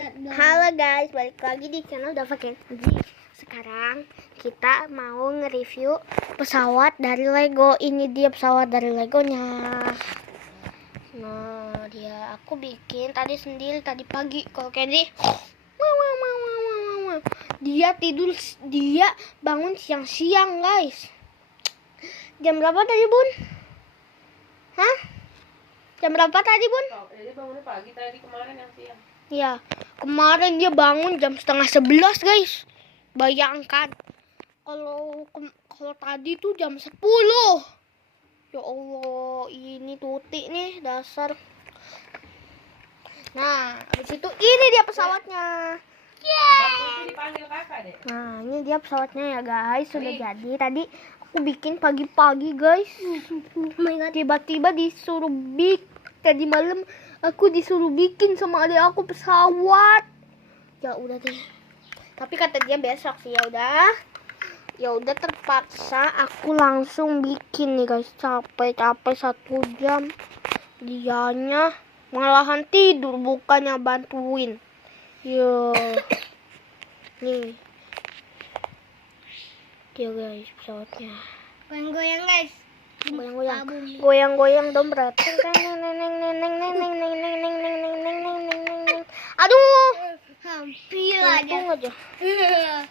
Halo guys, balik lagi di channel Dava Kenji. Sekarang kita mau nge-review pesawat dari Lego. Ini dia pesawat dari Legonya. Nah, aku bikin tadi sendiri tadi pagi. Kalau Kenji dia tidur, dia bangun siang-siang guys. Jam berapa tadi Bun? Hah? Jam berapa tadi Bun? Dia bangunnya pagi tadi, kemarin yang siang. Ya, kemarin dia bangun jam 10:30 guys. Bayangkan kalau tadi tuh jam 10. Ya Allah, ini tuti nih dasar. Nah, habis itu ini dia pesawatnya. Waktu itu dipanggil kakak deh. Nah, ini dia pesawatnya ya guys, sudah jadi. Tadi aku bikin pagi-pagi guys. Tiba-tiba disuruh tadi malam aku disuruh bikin sama adik aku pesawat. Ya udah deh. Tapi kata dia besok sih, ya udah. Ya udah terpaksa aku langsung bikin nih guys. Capek-capek 1 jam. Dianya malahan tidur bukannya bantuin. Yo. Nih. Dia guys pesawatnya. Goyang-goyang guys. Goyang-goyang dompet. Aduh, Hampir aja. untung aja.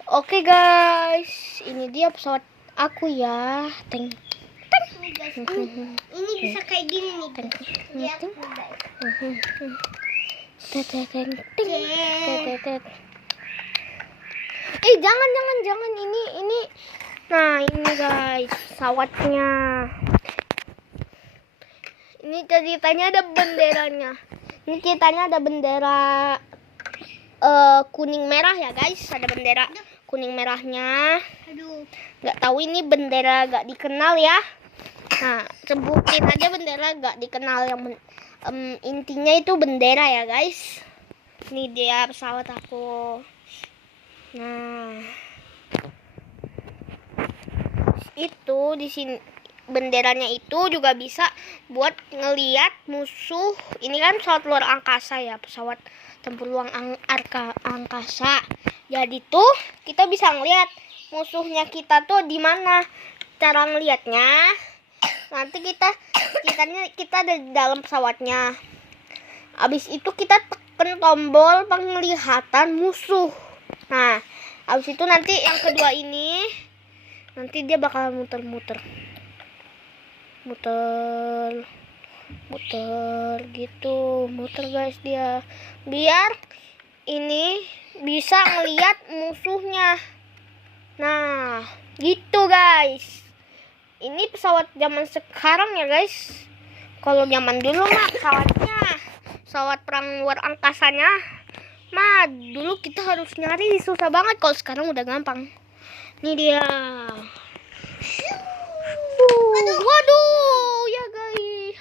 Oke guys, ini dia pesawat aku ya. Teng. Ini bisa kayak gini nih. Lihat guys. Jangan ini. Nah, ini guys, pesawatnya. Ini ceritanya ada benderanya. Ini ceritanya ada bendera kuning merah ya guys. Ada bendera kuning merahnya. Aduh. Nggak tahu ini bendera gak dikenal ya. Nah, sebutin aja bendera gak dikenal. Yang intinya itu bendera ya guys. Ini dia pesawat aku. Nah, itu di sini benderanya itu juga bisa buat ngeliat musuh. Ini kan pesawat luar angkasa ya, pesawat tempur luar angkasa. Jadi tuh kita bisa ngeliat musuhnya kita tuh di mana. Cara ngeliatnya nanti kita ada di dalam pesawatnya. Abis itu kita tekan tombol penglihatan musuh. Nah, abis itu nanti yang kedua ini nanti dia bakal muter gitu, muter guys dia, biar ini bisa ngelihat musuhnya. Nah, gitu guys. Ini pesawat zaman sekarang ya guys. Kalau zaman dulu mah pesawat perang luar angkasanya mah dulu kita harus nyari susah banget. Kalau sekarang udah gampang. Ini dia. Waduh, ya guys.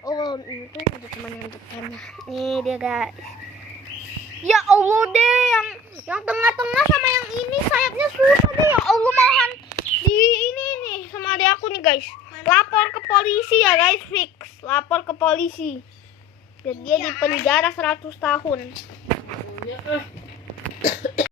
Oh, itu ada teman yang depannya. Nih dia guys. Ya Allah deh, yang tengah-tengah sama yang ini sayapnya susah deh. Ya Allah, malahan di ini nih sama adik aku nih guys. Lapor ke polisi ya guys, fix. Lapor ke polisi. Biar dia di penjara 100 tahun.